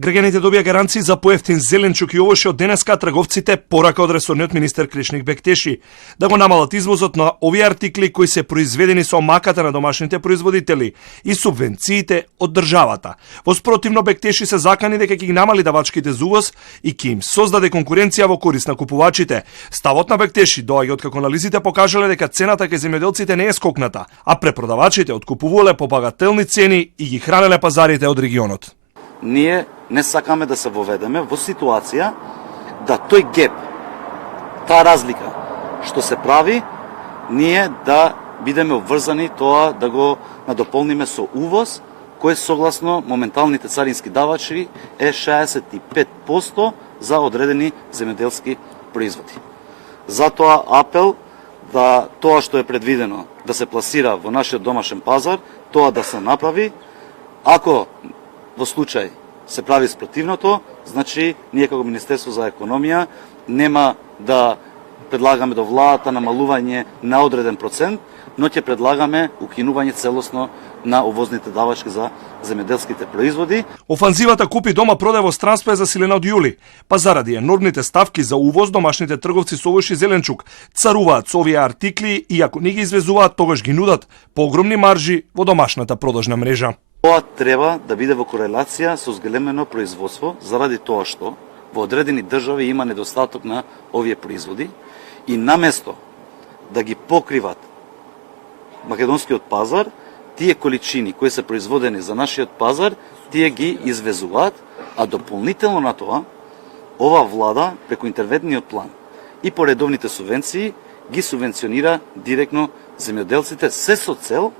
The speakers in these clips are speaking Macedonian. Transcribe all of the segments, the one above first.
Граѓаните добија гаранции за поевтин зеленчук и овошје од денеска, трговците порака од ресорниот министер Кришник Бектеши да го намалат извозот на овие артикли кои се произведени со маката на домашните производители и субвенциите од државата. Во спротивно, Бектеши се закани дека ќе ги намали давачките за увоз и ќе им создаде конкуренција во корист на купувачите. Ставот на Бектеши доаѓа откако анализите покажале дека цената кај земјоделците не е скокната, а препродавачите откупувале по багателни цени и ги хранеле пазарите од регионот. Ние не сакаме да се воведеме во ситуација да тој геп, таа разлика што се прави, ние да бидеме обврзани тоа да го надополниме со увоз, кој согласно моменталните царински давачи е 65% за одредени земјоделски производи. Затоа апел да тоа што е предвидено да се пласира во нашиот домашен пазар, тоа да се направи. Ако во случај се прави спротивното, значи ние како Министерство за економија нема да предлагаме до владата намалување на одреден процент, но ќе предлагаме укинување целосно на увозните давачки за земјоделските производи. Офанзивата Купи дома продај во странство е засилена од јули, па заради енормните ставки за увоз, домашните трговци со овош и зеленчук царуваат со овие артикли и ако не ги извезуваат, тогаш ги нудат по огромни маржи во домашната продажна мрежа. Тоа треба да биде во корелација со зголемено производство, заради тоа што во одредени држави има недостаток на овие производи и наместо да ги покриват македонскиот пазар, тие количини кои се производени за нашиот пазар, тие ги извезуваат, а дополнително на тоа, ова влада преку интервентниот план и по редовните субвенции ги субвенционира директно земјоделците се со цел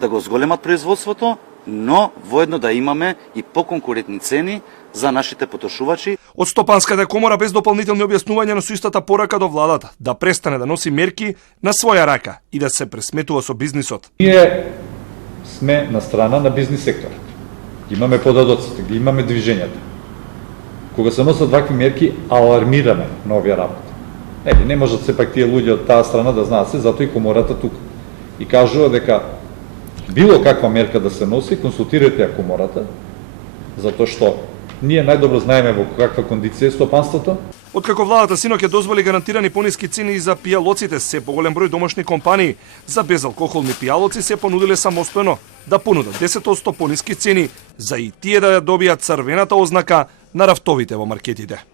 да го зголемат производството, но воедно да имаме и поконкурентни цени за нашите потрошувачи. Од Стопанската комора без дополнителни објаснувања на истата порака до владата да престане да носи мерки на своја рака и да се пресметува со бизнисот. Ние сме на страна на бизнис секторот. Имаме подадоците, ги имаме движењата. Кога се носат вакви мерки, алармираме на овие работи. Не можат сепак тие луѓе од таа страна да знаат се, затоа и комората тука. И кажува дека било каква мерка да се носи, консултирајте ја комората, затоа што ние најдобро знаеме во каква кондиција е стопанството. Откако владата синоќ ја дозволи гарантирани пониски цени и за пијалоците, се поголем број домашни компании за безалкохолни пијалоци се понудиле самостојно да понудат 10% пониски цени за и тие да ја добијат црвената ознака на рафтовите во маркетите.